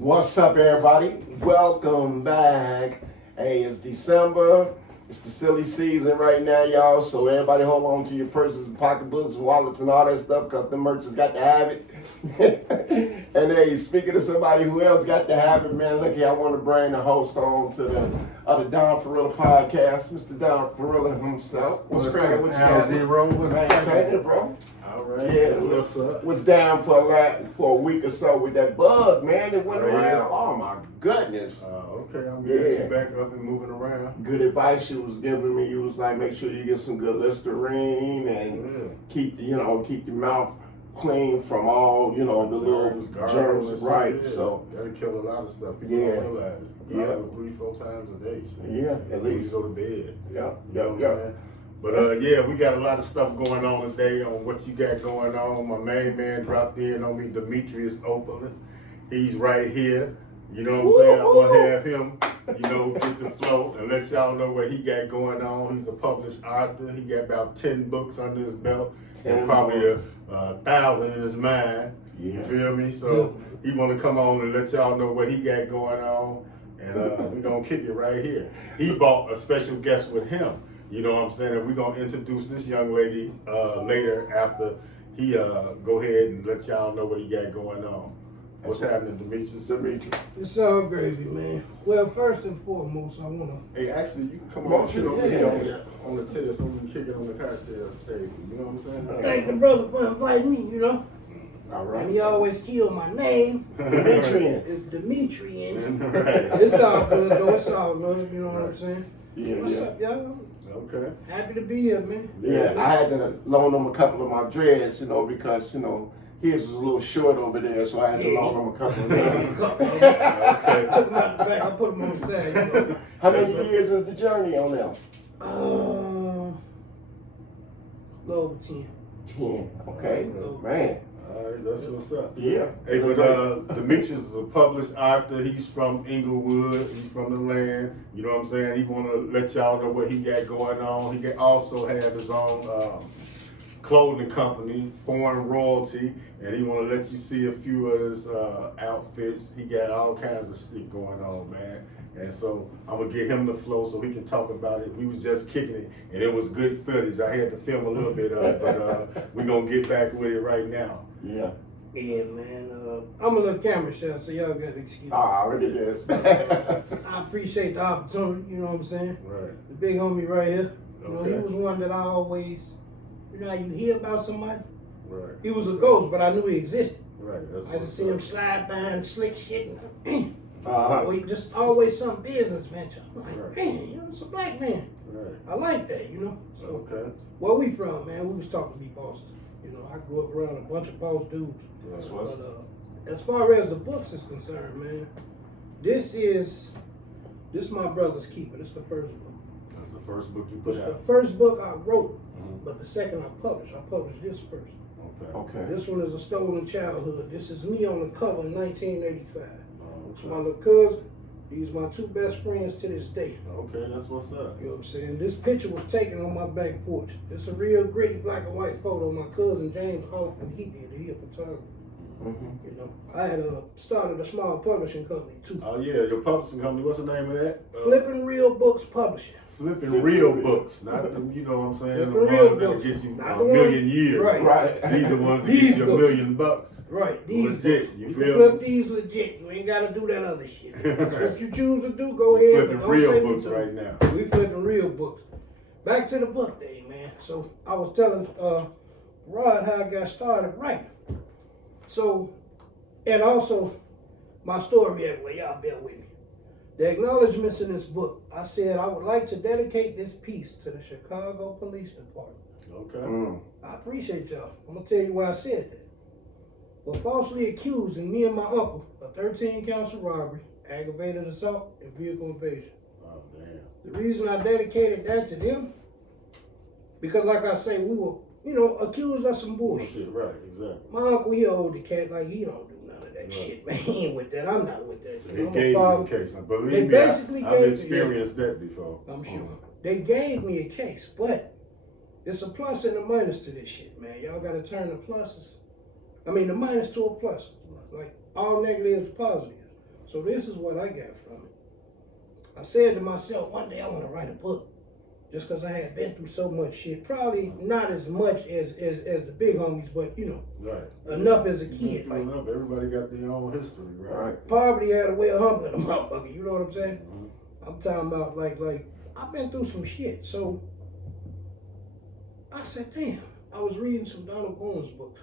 What's up, everybody? Welcome back. Hey, it's December. It's the silly season right now, y'all. So everybody hold on to your purses and pocketbooks and wallets and all that stuff because the merchants got to have it. And hey, speaking of somebody who else got to have it, man, look here, I want to bring the host on to the Don Ferrilla podcast, Mr. Don Ferrilla himself. What's cracking with Al you? Zero? What's Maintain bro? All right. Yes, What's up? was down for a week or so with that bug, man. It went Oh, yeah. around. Oh my goodness. Okay, I'm getting Yeah. you back up and moving around. Good advice you was giving me. You was like, make sure you get some good Listerine and Yeah. keep your mouth clean from all the little germs, right? Yeah. So That'll kill a lot of stuff. People Yeah. don't realize. Yeah. 3-4 times a day. So yeah, at when you least go to bed. yeah, You know what I'm yeah. saying? But yeah, we got a lot of stuff going on today on what you got going on. My main man dropped in on me, Demetrius Oberlin. He's right here. You know what I'm saying? I'm gonna have him, get the flow and let y'all know what he got going on. He's a published author. He got about 10 books under his belt 10 and probably books. 1,000 in his mind. You Yeah. feel me? So he wanna come on and let y'all know what he got going on. And we're gonna kick it right here. He brought a special guest with him. You know what I'm saying? And we're gonna introduce this young lady later after he go ahead and let y'all know what he got going on. What's happening, Demetrius? Demetrius. It's all gravy, man. Well, first and foremost, I want to. Hey, actually, you can come Come on on, and sit over yeah. here on the chair so we can kick it on the cocktail table. You know what I'm saying? Thank the brother for inviting me, All And right. he always kill my name. Demetrian. It's Demetrian. Right. It's all good, though. It's all good. You know what I'm saying? Yeah, What's yeah. up, y'all? Okay. Happy to be here, man. Yeah, I had to loan him a couple of my dreads, because his was a little short over there, so I had to Yeah. loan him a couple of Okay. them. Took him out the back. I put him on the side. How many years is the journey on them? A little over 10. 10. Okay, man. All right, that's what's up. Yeah. Hey, but Demetrius is a published author. He's from Inglewood. He's from the land. You know what I'm saying? He want to let y'all know what he got going on. He can also have his own clothing company, Foreign Royalty, and he want to let you see a few of his outfits. He got all kinds of shit going on, man. And so I'm gonna get him the flow so he can talk about it. We was just kicking it, and it was good footage. I had to film a little bit of it, but we're gonna get back with it right now. Yeah. Yeah, man. I'm a little camera shy, so y'all got to excuse me. Ah, look at this. I appreciate the opportunity, you know what I'm saying? Right. The big homie right here. He Okay. was one that I always, how you hear about somebody? Right. He was a ghost, but I knew he existed. Right. That's I just seen him slide behind slick shit. And Uh-huh. he just always some business venture. I'm like, Right. man, it's a black man. Right. I like that, So, Okay. where we from, man? We was talking to be bosses. I grew up around a bunch of boss dudes. That's Right. what's But as far as the books is concerned, man, this my brother's keeper. This is the first book. That's the first book you This put is the out. first book I wrote, Mhm. but the second I published. I published this first. Okay. okay. This one is A Stolen Childhood. This is me on the cover in 1985. It's my Okay. little cousin. These my two best friends to this day. Okay, that's what's up. You know what I'm saying? This picture was taken on my back porch. It's a real gritty black and white photo. My cousin James Oliphant, he did it. He a photographer. Mm-hmm. I had started a small publishing company too. Oh yeah, your publishing company. What's the name of that? Flipping Real Books Publishing. Flipping real books, not them. You know what I'm saying? The Flipping real ones that'll books. get you Not a the ones- million years. Right. Right. These are the ones that These get you books. $1,000,000. Right, these Legit, books. you You feel can flip these legit. You ain't gotta do that other shit. That's what you choose to do, go ahead. Flipping but don't real say we books do. right now. We flipping real books. Back to the book day, man. So I was telling Rod how I got started writing. So, and also my story everywhere. Y'all bear with me. The acknowledgments in this book, I said I would like to dedicate this piece to the Chicago Police Department. Okay. Mm. I appreciate y'all. I'm gonna tell you why I said that. For falsely accusing me and my uncle of 13 counts of robbery, aggravated assault, and vehicle invasion. Oh damn. The reason I dedicated that to them, because like I say, we were, accused of some bullshit. Bullshit. Right. Exactly. My uncle, he hold the cat like he don't do none of that Right. shit, man. He ain't with that. I'm not with that. They I'm a gave you father. the case. Now, believe They me, basically I've gave it, experienced that before. I'm sure. They gave me a case, but it's a plus and a minus to this shit, man. Y'all gotta turn the minus to a plus. Like all negatives positives. So this is what I got from it. I said to myself, one day I want to write a book. Just because I had been through so much shit. Probably not as much as the big homies, but you know, Right. enough as a You kid. know, Like, enough. Everybody got their own history, right? Right. poverty had a way of humbling a motherfucker. You know what I'm saying? Mhm. I'm talking about like I've been through some shit. So I said, damn. I was reading some Donald Goines books.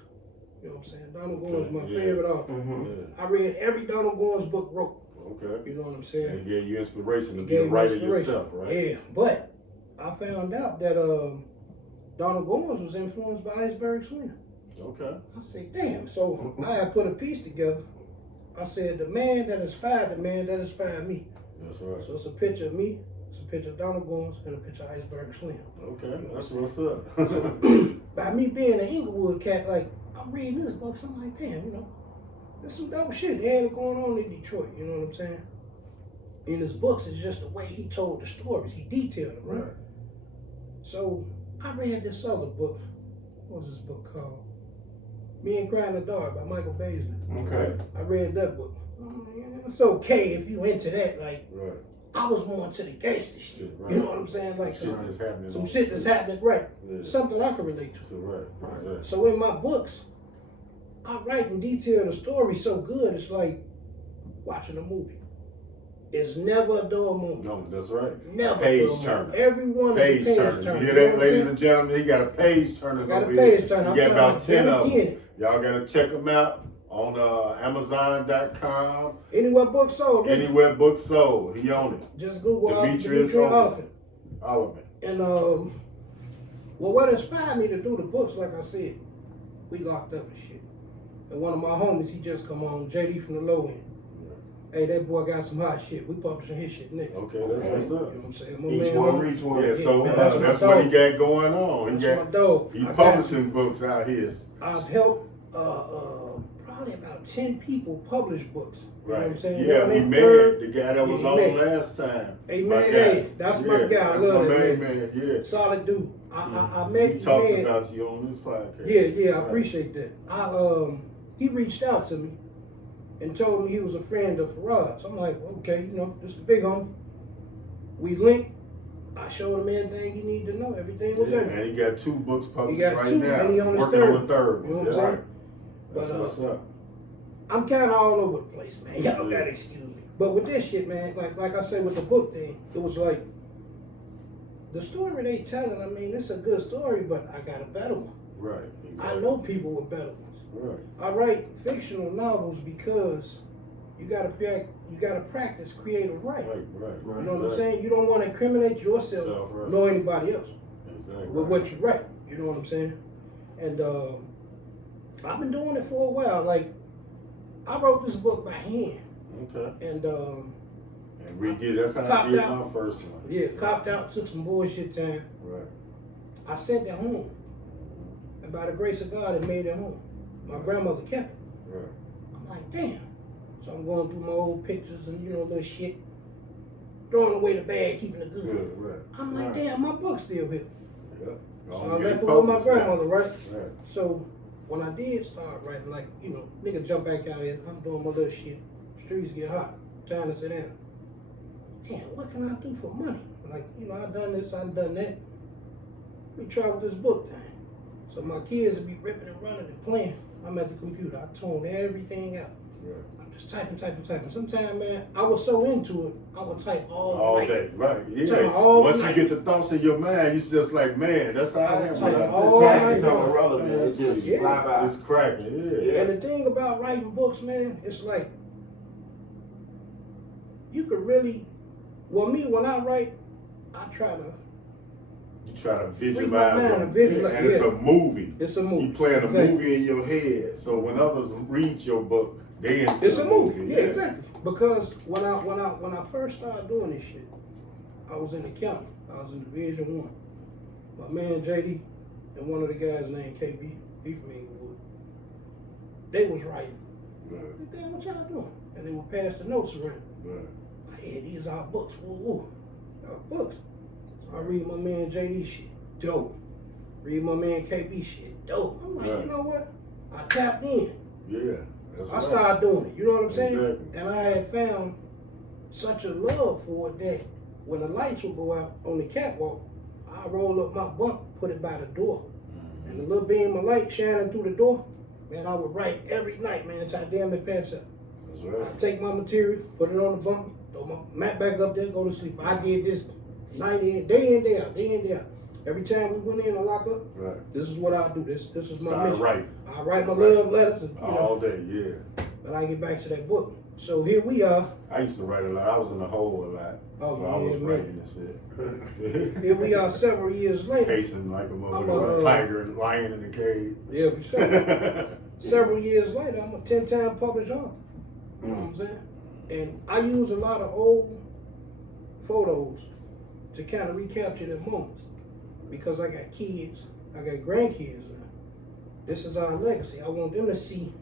You know what I'm saying? Donald Goines, my Yeah. favorite author. Mm-hmm. Yeah. I read every Donald Goines book wrote. Okay. You know what I'm And saying? it gave you inspiration to It be a gave me writer inspiration. yourself, right? Yeah, but I found out that Donald Goines was influenced by Iceberg Slim. Okay. I said, damn. So I had put a piece together. I said, the man that inspired the man that inspired me. That's right. So it's a picture of me, it's a picture of Donald Goines, and a picture of Iceberg Slim. Okay. That's what's up. By me being an Inglewood cat, like, I'm reading this book, so I'm like, damn, you know, there's some dope shit. They had it going on in Detroit, you know what I'm saying? In his books, it's just the way he told the stories. He detailed them, right? Right. So I read this other book. What was this book called? Me and Crying in the Dark by Michael Baisden. Okay. I read that book. It's okay if you into that. Like, Right. I was more into the gangster shit. Shit, right. You know what I'm saying? Like Shit that's happening. some on- shit that's happening, right? Yeah. Something I can relate to. So, right. Exactly. So in my books, I write and detail the story so good, it's like watching a movie. It's never a dull moment. No, that's right. Never Page a dull turner. moment. Every one Page is a page turner. turner. You hear know that, what I'm ladies saying? and gentlemen? He got a page turner. Got a over page here. turner. He got about 10 of guarantee them. it. Y'all gotta check them out on Amazon.com. Anywhere books sold. Anywhere books sold, he on it. Just Google Demetrius Demetrius Oliphant. Oliphant. Oliphant. And well, what inspired me to do the books, like I said, we locked up and shit. And one of my homies, he just come on, JD from the low end. Hey, that boy got some hot shit. We publishing his shit next. Okay, that's Okay. what's You know up. what I'm saying? My Each man, one reach one. Yeah, so man, that's my that's what he dog. got going on. He That's my got dog. he I got- publishing books out here. I've helped probably about 10 people publish books. You know what I'm Right. saying? Yeah, One he on made third. the guy that was Yeah, on he made. last time. Hey, My man, guy. hey, that's my guy. I That's love my that main man. man. Yeah. Solid dude. I He met talked man. about you on this podcast. Yeah, I Right. appreciate that. He reached out to me and told me he was a friend of Farad's. I'm like, okay, you know, this is the big homie. We linked. I showed him everything he needed to know. Everything was Yeah, there. and he got 2 books published got right 2, now. and he on his Working third. on the third one. You know what I'm Yeah. saying? That's But, what's up. I'm kind of all over the place, man. Y'all Yeah. gotta excuse me. But with this shit, man, like I said with the book thing, it was like the story they telling. I mean, it's a good story, but I got a better one. Right. Exactly. I know people with better ones. Right. I write fictional novels because you gotta practice creative writing. Right. You know what I'm saying? You don't want to incriminate yourself Self, right. nor anybody else Exactly. with what you write. You know what I'm saying? And I've been doing it for a while. Like I wrote this book by hand, Okay. and And redid. That's how I Copped did out. my first one. yeah, copped out, took some bullshit time. Right. I sent it home, and by the grace of God, it made it home. My grandmother kept it. Right. I'm like, damn. So I'm going through my old pictures and little shit, throwing away the bad, keeping the good. Good. Right. I'm like, Right. damn, my book's still here. Yep. So Gonna I get left it it with my published now. grandmother, right? Right. So when I did start writing, like, nigga jump back out here, I'm doing my little shit. Streets get hot. Time to sit down. Man, what can I do for money? Like, I done this, I done that. Let me try with this book thing. So my kids would be ripping and running and playing. I'm at the computer. I tune everything out. Right. I'm just typing. Sometimes, man, I was so into it, I would type All night. day, right? Time Yeah. all Once night. you get the thoughts in your mind, you just like, man, that's how I am. Type when I- all it's night It's long. irrelevant. It just Yeah. fly by. It's cracking, yeah. And the thing about writing books, man, it's like you could really. Well, me when I write, I try to. You try to Free my visualize mind, it. visualize, And it's yeah. a movie. It's a movie. You playing a Exactly. movie in your head. So when others read your book, they into It's the a movie. Yeah, exactly. Because when I first started doing this shit, I was in the county. I was in Division 1. My man JD and one of the guys named KB, he from Inglewood. They was writing. Right, Like, damn, what y'all doing? And they would pass the notes around. right. Hey, these are our books. Woo woo. Our books. So I read my man JD shit. Dope. Read my man KB shit. Dope. I'm like, Right. you know what? I tapped in. Yeah. That's I right. started doing it. You know what I'm saying? Exactly. And I had found such a love for it that when the lights would go out on the catwalk, I roll up my bunk, put it by the door, and the little beam of light shining through the door, man, I would write every night, man, until I damn near pass out. That's I right. take my material, put it on the bunk, throw my mat back up there, go to sleep. I did this night in, day in, day out, day in, day out. Every time we went in and lock up, Right. this is what I do. This is my Start mission. writing I write my Right. love letters, and, all day. Yeah. but I get back to that book. So here we are. I used to write a lot. I was in the hole a lot. Oh, So I was yeah, man. writing and shit. Here we are several years later. Pacing like a I'm motherfucker, a, tiger and lion in the cage. Yeah, for sure. Several years later, I'm a 10-time published author. You know what I'm saying? And I use a lot of old photos to kind of recapture the moments. Because I got kids, I got grandkids now. This is our legacy. I want them to see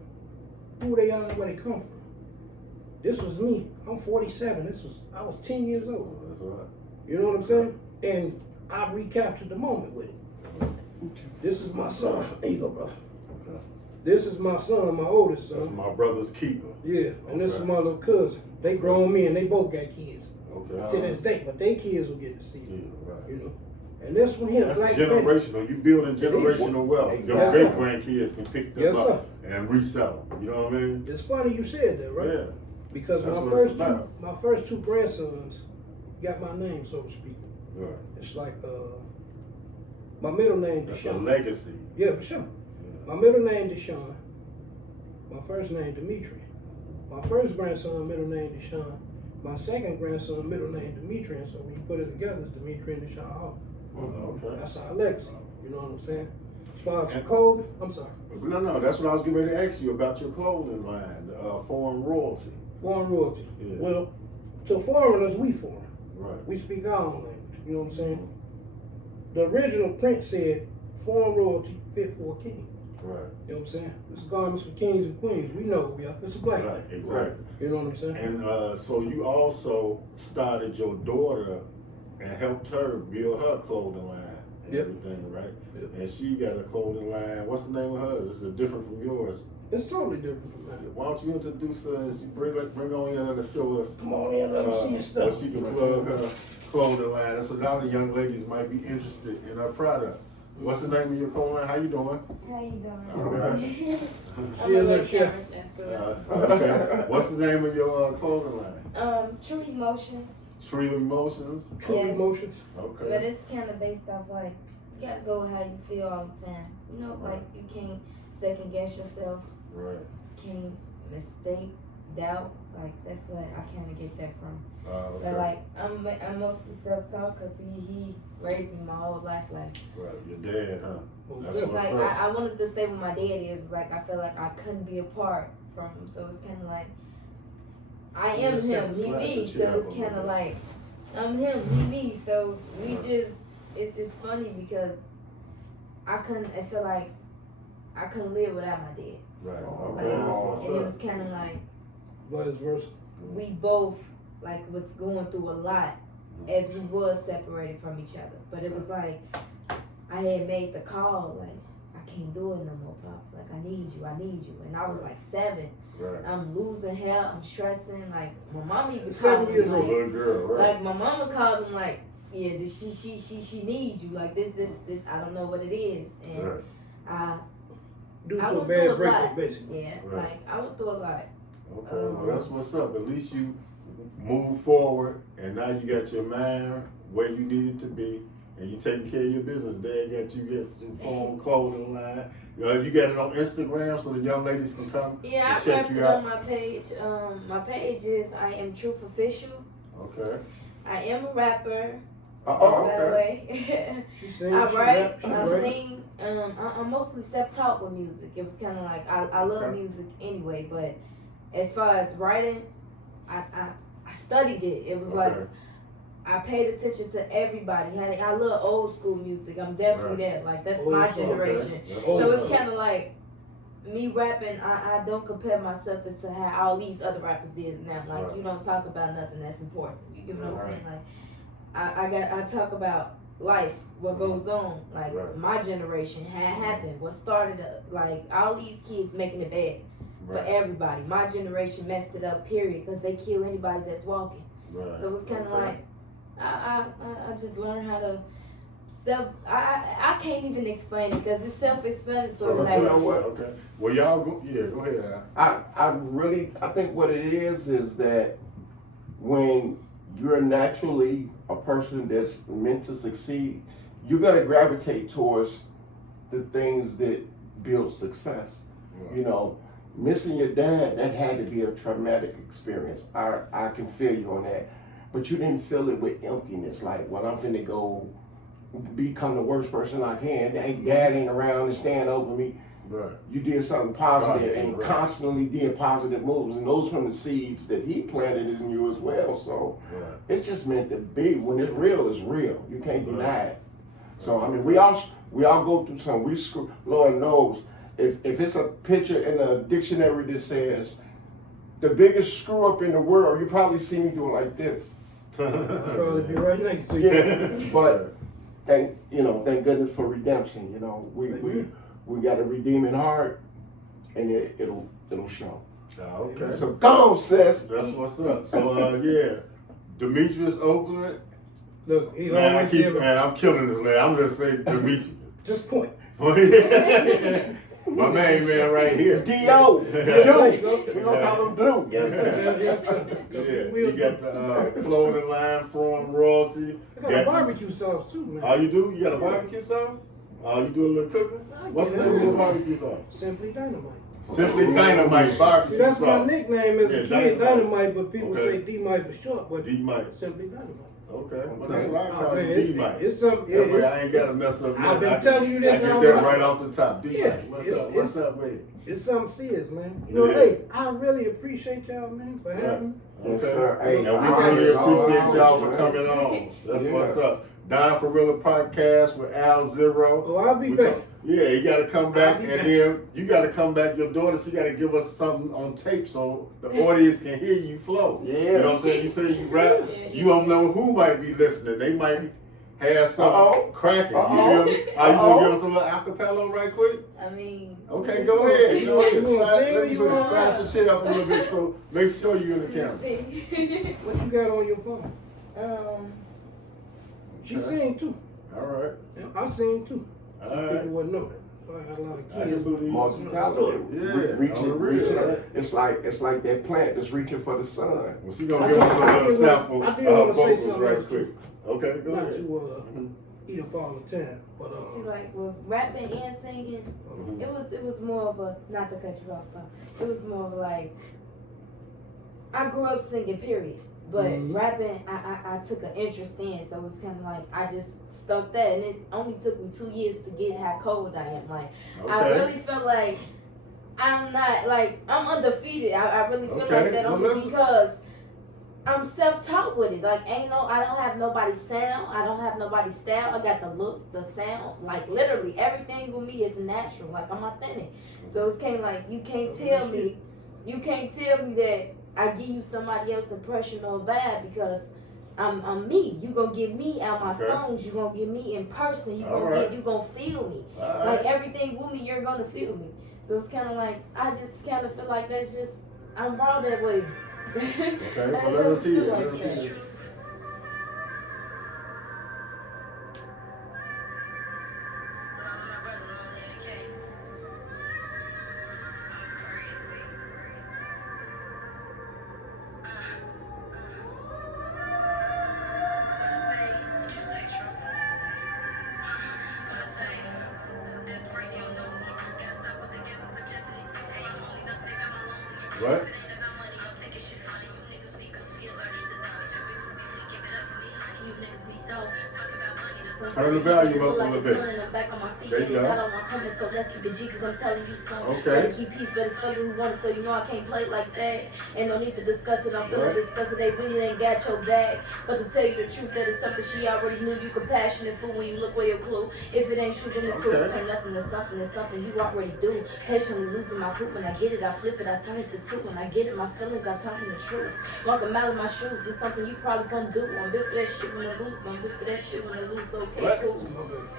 who they are and where they come from. This was me. I'm 47. I was 10 years old. That's right. You know what I'm saying? And I recaptured the moment with it. This is my son. There you go, bro. Okay. This is my son, my oldest That's son. my brother's keeper. Yeah, and this is Okay. my little cousin. They grown men. They both got kids Okay. to this day, but they kids will get to see Yeah, it. right. You know. And this one here, That's Black generational. You building generational wealth. Your Yes, great sir. grandkids can pick them Yes, up and resell them. You know what I mean? It's funny you said that, right? Yeah. Because That's my what it's first two, about. my first two grandsons got my name, so to speak. Right. It's like my middle name That's a Deshaun. legacy. Yeah, for sure. Yeah. My middle name Deshaun. My first name Dimitri. My first grandson middle name Deshaun. My second grandson middle name Dimitri, and so when you put it together, it's Dimitri and Deshaun Hall. Okay. That's our legacy. You know what I'm saying? As far as your clothing, I'm sorry. No, that's what I was getting ready to ask you about your clothing line, foreign royalty. Foreign royalty. Yeah. Well, to foreigners, we foreign. Right. We speak our own language. You know what I'm saying? The original print said, foreign royalty fit for a king. Right. You know what I'm saying? This garments for kings and queens. We know we are. It's a black Right. man. Exactly. You know what I'm saying? And so you also started your daughter and helped her build her clothing line and Yep. everything, right? Yep. And she got a clothing line. What's the name of hers? This is different from yours. It's totally different from mine. Why don't you introduce her and you bring on in to show us Come on in, let me see your so stuff. she can plug her clothing line. That's a lot of young ladies might be interested in her product. What's the name of your clothing line? How you doing? How you doing? Alright. I'm She a a little little chef. camera Okay. What's the name of your clothing line? True Emotions, True Emotions. True Yes. emotions. but Okay. it's kind of based off like, you gotta go how you feel all the time. You know, like you can't second guess yourself, Right. can't mistake, doubt. Like that's what I kind of get that from. Okay. But like I'm mostly self-taught because he raised me my whole life. Like Right. Your dad, huh? That's it's what's like up. I wanted to stay with my daddy. It was like I felt like I couldn't be apart from him. So it's kind of like I am You him, just he slap me. the So chair up a it's kind little of bit. like I'm him, he me. So we Right. just it's funny because I feel like I couldn't live without my dad, Right. Oh, Okay. That's what's and it up. was kind of like Vice versa. we both like was going through a lot as we was separated from each other. But it was like I had made the call like I can't do it no more, Pop. Like I need you, and I was like 7. Right. I'm losing hair, I'm stressing. Like my mom even 7 called me years A old. like, little girl, right? like my mama called him like, yeah, she needs you. Like this I don't know what it is, and Right. I Due I to a went through a bad breakup, lot. basically. yeah, Right. like I went through a lot. Okay, well that's what's up. At least you move forward, and now you got your mind where you need it to be, and you taking care of your business. Dad got you get some phone clothing line. You got it on Instagram so the young ladies can come Yeah, I and check prepped you it out. on my page. My page is I am Truth Official. Okay. I am a rapper, Oh, by the okay. way. She sings, I she write, rap, she I write. sing. I'm mostly self-taught with music. It was kind of like I love Okay. music anyway, but as far as writing, I studied it. It was like Okay. I paid attention to everybody. I love old school music. I'm definitely Right. there. Like that's Old my school, generation. Okay. That's Old So what's it's up. kind of like me rapping. I don't compare myself as to how all these other rappers did now. Like Right. you don't talk about nothing that's important. You get what I'm Right. saying? Like I talk about life, what goes on, like Right. my generation, how it happened, what started, like all these kids making it bad. for everybody. My generation messed it up, period, because they kill anybody that's walking. Right. So it's kind of Okay. like, I just learned how to I can't even explain it because it's self-explanatory. So, like, you know what? Okay. Well, y'all go. Yeah, go ahead. Al. I think what it is that when you're naturally a person that's meant to succeed, you're gonna gravitate towards the things that build success. Right. You know, missing your dad, that had to be a traumatic experience. I can feel you on that. But you didn't feel it with emptiness, like, well, I'm finna go become the worst person I can. Dad ain't around to stand over me. Right. You did something positive and Right. constantly did positive moves, and those from the seeds that he planted in you as well. So Right. it's just meant to be. When it's real, it's real. You can't Right. deny it. So I mean, we all go through some. We screw. Lord knows, if it's a picture in a dictionary that says the biggest screw up in the world, you probably see me doing like this. I'd probably be right next to you. Yeah, but thank goodness for redemption. You know, we got a redeeming heart, and it'll show. Okay. So go on, sis. That's what's up. So yeah, Demetrius Oakland. Look, he Man, always give man, I'm killing this man. I'm just saying Demetrius. just point. My main man right here. D.O. There you go. We gonna call him Drew. Yes, sir. Yes, sir. Yeah, you got the clothing line from Royalty. I got a barbecue sauce too, man. Oh, you do? You got a barbecue sauce? Oh, you do a little cooking? I What's the get name it. of your barbecue sauce? Simply Dynamite. Simply Dynamite See, barbecue that's my sauce. nickname as a Yeah, kid, Dynamite. Dynamite, but people Okay. say D-Mite for short, but D-Mite. Simply Dynamite. Okay, well that's what I call man, it, D-Mite. It's something. That way Yeah, I ain't gotta mess up. I've been nothing. telling you this I get all that my right life. off the top. D-Mite. Yeah, What's it's- up? What's up with it? it's something serious, man. You know, Yeah. hey, I really appreciate y'all, man, for having me. Yes, Okay. sir. Hey, And we I really got appreciate so y'all much, for man. coming on. That's Yeah. what's up. Don Ferrilla podcast with Al Zero. Oh, I'll be We back. come- Yeah, you got to come back, I'll be and back. then you got to come back. Your daughter, she got to give us something on tape so the audience can hear you flow. Yeah. You know what I'm saying? You say you rap, you don't know who might be listening. They might have something Uh-oh. cracking. Uh-oh. You feel me? Are you Uh-oh. gonna give us a little acapella right quick? I mean, Okay, go ahead. You Go ahead. wanna Slide, sing or let me you wanna slide rap? your shit up a little bit so make sure you're in the camera. What you got on your phone? She Okay. sing too. All right. Yeah, I sing too. All right. People wouldn't know that. I got a lot of I can kids. believe Multi-talented. Yeah, Reaching. on the real. It's like that plant that's reaching for the sun. Well, she gonna give us a little sample I of did her wanna say vocals something right else, quick. too. Okay, go Not ahead. to eat up all the time, but see, like with rapping and singing, it was more of a, not to cut you off, but it was more of like, I grew up singing, period. But rapping, I took an interest in, so it was kind of like I just stuck that, and it only took me 2 years to get how cold I am. Like I Okay. really felt like I'm not like I'm undefeated. I really feel Okay. like that Well, only let's- because I'm self-taught with it. Like I don't have nobody's sound. I don't have nobody's style. I got the look, the sound. Like literally everything with me is natural. Like I'm authentic. So it's kind of like you can't tell me that I give you somebody else's impression or vibe because I'm me. You gonna get me out my Okay. songs. You gonna get me in person. You All gonna right. you gonna feel me. All Like right. everything with me, you're gonna feel me. So it's kind of like I just kind of feel like that's just I'm raw that way. Okay, I well, just let us hear feel it. like Let us that. hear it. What? Turn the volume up a little bit. There you go. I don't want coming, so let's keep it G, cause I'm telling you something. Okay. Better keep peace, but it's for who want it, so you know I can't play like that. And no need to discuss it, I'm feeling Right. disgusted, they really ain't got your back. But to tell you the truth, that is something she already knew. You compassionate fool when you look where your clue. If it ain't true, then it's true. Okay. Turn nothing to something, it's something you already do. Patiently losing my hoop, when I get it, I flip it, I turn it to two. When I get it, my feelings, I turn into truth. Walk a mile in my shoes, it's something you probably gonna do. I'm built for that shit when I lose, I'm built for that shit when I lose, okay, What? cool.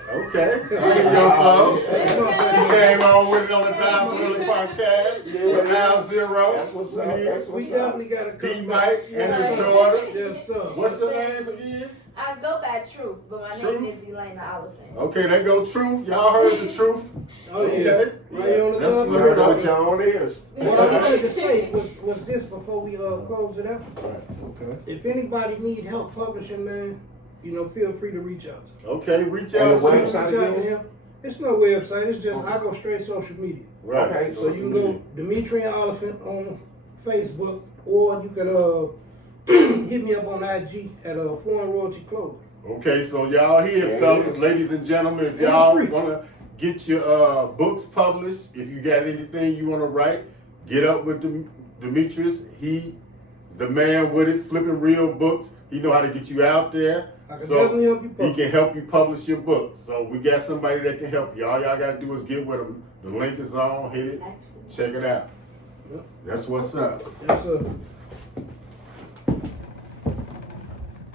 Okay. I your flow. Yeah. You came on with it on the Don Early podcast. Yeah. With Now Zero. That's what's up. That's We what's up. definitely got to D come Mike back. and his daughter. Yes, sir. What's her name again? I go by Truth, but my Truth? name is Elena Oliphant. Okay, they go Truth. Y'all heard the truth. Oh, yeah. Okay. Right on the That's dot. what's Heard up. it with your own ears. What I wanted to say was this before we close it out. Okay. If anybody need help publishing, man, you know, feel free to reach out. Okay, reach And out. the website Reach out to again? him. It's no website. It's just I go straight social media. Right. Okay, So you can go Demetrian Oliphant on Facebook, or you could hit me up on IG at Foreign Royalty Clothing. Okay, so y'all here, Yeah, fellas, yeah. ladies and gentlemen, if And y'all it's free. wanna get your books published, if you got anything you wanna write, get up with Demetrius. He's the man with it, flipping real books. He know how to get you out there. I can So definitely help you he publish. can help you publish your book. So we got somebody that can help you. All y'all gotta do is get with him. The link is on, hit it, Actually. check it out. Yep. That's what's up. Yes, sir.